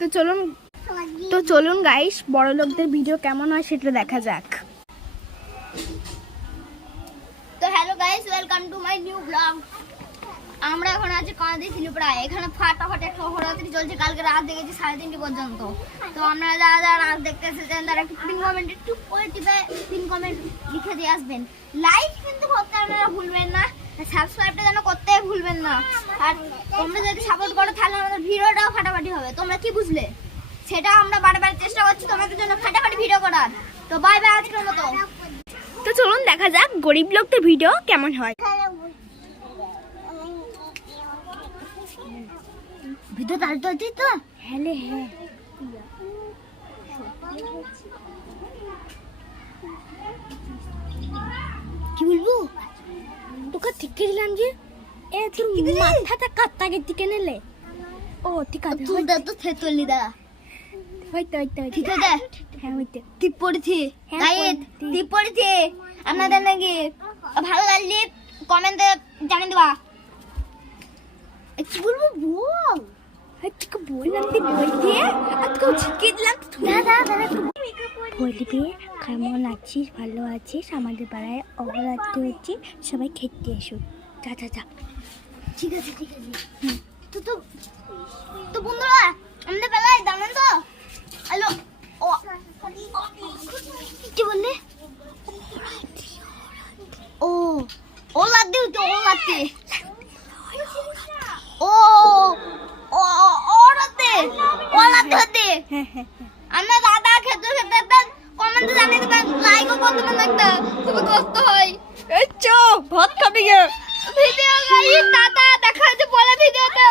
তো চলুন গাইস, বড় লোকদের ভিডিও কেমন হয় সেটা দেখা যাক। তো hello guys, welcome to my new blog. আমরা এখন আছি কাঁদি ত্রিপুরায়। এখানে ফাটাফাটি একটা হরাত্রি চলছে, কালকে রাত দেখেছি 3:30 পর্যন্ত। তো আমরা যারা যারা রাত দেখতে এসেছেন তারা একটু পিন কমেন্ট একটু করে টিপে পিন কমেন্ট লিখে দিয়ে আসবেন। লাইক কিন্তু করতে আপনারা ভুলবেন না, সাবস্ক্রাইবটা যেন করতে ভুলবেন না। আর তোমরা যদি সাপোর্ট করো তাহলে আমাদের ভিডিওটাও ফাটাফাটি হবে। তোমরা কি বুঝলে সেটা আমরা বারবার চেষ্টা করছি তোমাদের জন্য ফাটাফাটি ভিডিও করার। তো বাই বাই আজকের মতো। তো চলুন দেখা যাক গরিব লোকদের ভিডিও কেমন হয়। ভিডিও তাড়াতাড়ি হচ্ছে তো? হ্যাঁ হ্যাঁ, কি বলবো? তোকে ঠিক দিলাম যে এ তোর মাথাটা কাটটাকে দিকে নেলে। ও ঠিক আছে, তুই তো থেতলি দা হইতে ঠিক আছে। হ্যাঁ হইতে। টিপ পড়েছি হ্যাঁ, গাইড, টিপ পড়েছি। আপনাদের নাকি ভালো লাগলে কমেন্টে জানিয়ে দেবা। কি বলবো বল? তোকে বললাম তুই বলতে, আর তোকে শিখিয়ে দিলাম। বলবি কেমন আছিস, ভালো আছিস, আমাদের পাড়ায় অপরাধী হচ্ছে, সবাই খেতে এসো। যা যা যা। ঠিক আছে ঠিক আছে। তো তো তো বন্ধুরা, আমাদের বেলায় জানেন তো হ্যালো ও কি বললে? ও ও লাদ্দি হচ্ছে, ও লাদ্দি। ও ও ও রাতে ও লাদ্দি হতে। হ্যাঁ হ্যাঁ, আমরা দাদা খেতে খেতে কমেন্টে জানিয়ে দেবেন, লাইকও করতে লাগতে খুবই কষ্ট হয়। এই চো ভাত খাবি গে। ভিডিও গাইস, দাদা দেখা হচ্ছে পরে ভিডিওতে।